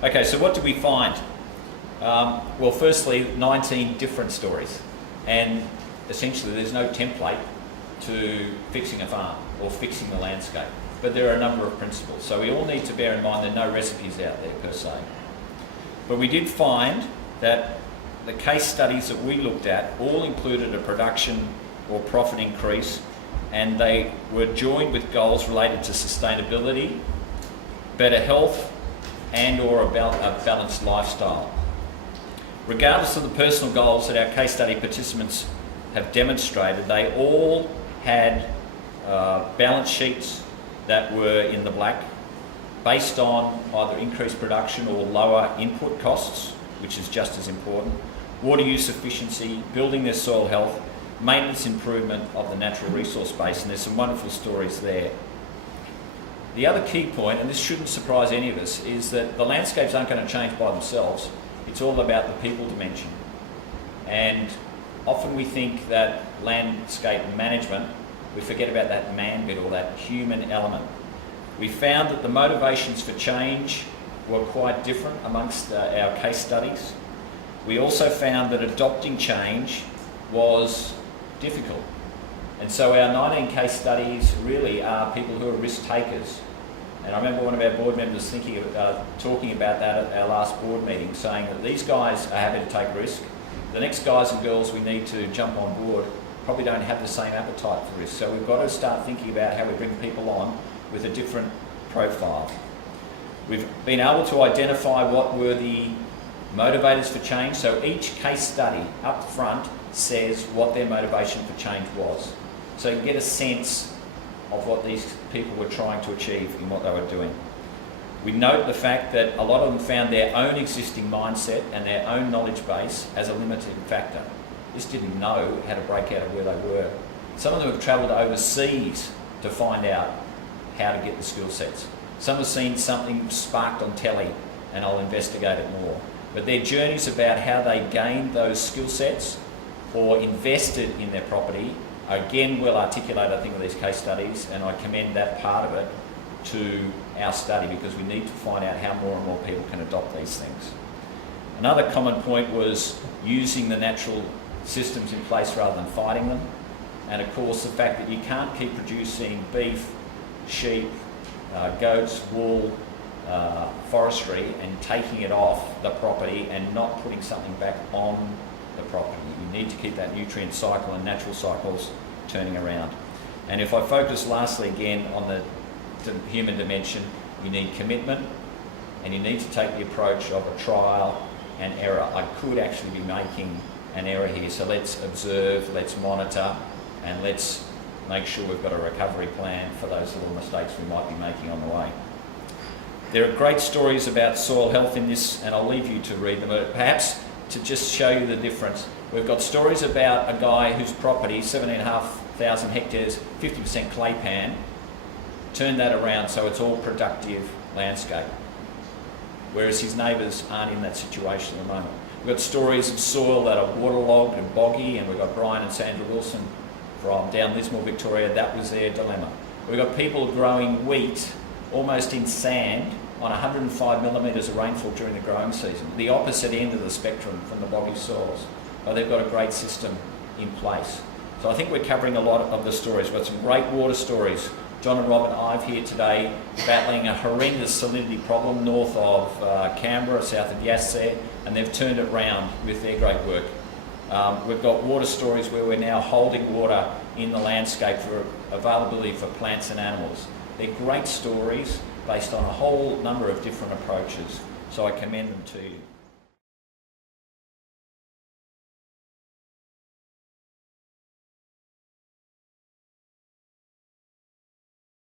Okay, so what did we find? Well, firstly, 19 different stories, and essentially there's no template to fixing a farm or fixing the landscape, but there are a number of principles. So we all need to bear in mind there are no recipes out there per se. But we did find that the case studies that we looked at all included a production or profit increase, and they were joined with goals related to sustainability, better health, and or a balanced lifestyle. Regardless of the personal goals that our case study participants have demonstrated, they all had balance sheets that were in the black based on either increased production or lower input costs, which is just as important, water use efficiency, building their soil health, maintenance improvement of the natural resource base, and there's some wonderful stories there. The other key point, and this shouldn't surprise any of us, is that the landscapes aren't going to change by themselves. It's all about the people dimension. And often we think that landscape management, we forget about that man bit or that human element. We found that the motivations for change were quite different amongst our case studies. We also found that adopting change was difficult. And so our 19 case studies really are people who are risk takers. And I remember one of our board members talking about that at our last board meeting, saying that these guys are happy to take risk. The next guys and girls we need to jump on board probably don't have the same appetite for risk. So we've got to start thinking about how we bring people on with a different profile. We've been able to identify what were the motivators for change. So each case study up front says what their motivation for change was. So you can get a sense of what these people were trying to achieve in what they were doing. We note the fact that a lot of them found their own existing mindset and their own knowledge base as a limiting factor. Just didn't know how to break out of where they were. Some of them have travelled overseas to find out how to get the skill sets. Some have seen something sparked on telly and I'll investigate it more. But their journey's about how they gained those skill sets or invested in their property. Again, we'll articulate, I think, of these case studies, and I commend that part of it to our study because we need to find out how more and more people can adopt these things. Another common point was using the natural systems in place rather than fighting them. And of course, the fact that you can't keep producing beef, sheep, goats, wool, forestry and taking it off the property and not putting something back on the property. You need to keep that nutrient cycle and natural cycles turning around. And if I focus lastly again on the human dimension, you need commitment and you need to take the approach of a trial and error. I could actually be making an error here, so let's observe, let's monitor, and let's make sure we've got a recovery plan for those little mistakes we might be making on the way. There are great stories about soil health in this, and I'll leave you to read them, but perhaps to just show you the difference. We've got stories about a guy whose property, 17,500 hectares, 50% clay pan, turned that around so it's all productive landscape, whereas his neighbours aren't in that situation at the moment. We've got stories of soil that are waterlogged and boggy, and we've got Brian and Sandra Wilson from down Lismore, Victoria. That was their dilemma. We've got people growing wheat almost in sand on 105 millimetres of rainfall during the growing season, the opposite end of the spectrum from the boggy soils. But they've got a great system in place. So I think we're covering a lot of the stories. We've got some great water stories. John and Robin Ive here today battling a horrendous salinity problem north of Canberra, south of Yass there, and they've turned it round with their great work. We've got water stories where we're now holding water in the landscape for availability for plants and animals. They're great stories based on a whole number of different approaches, so I commend them to you.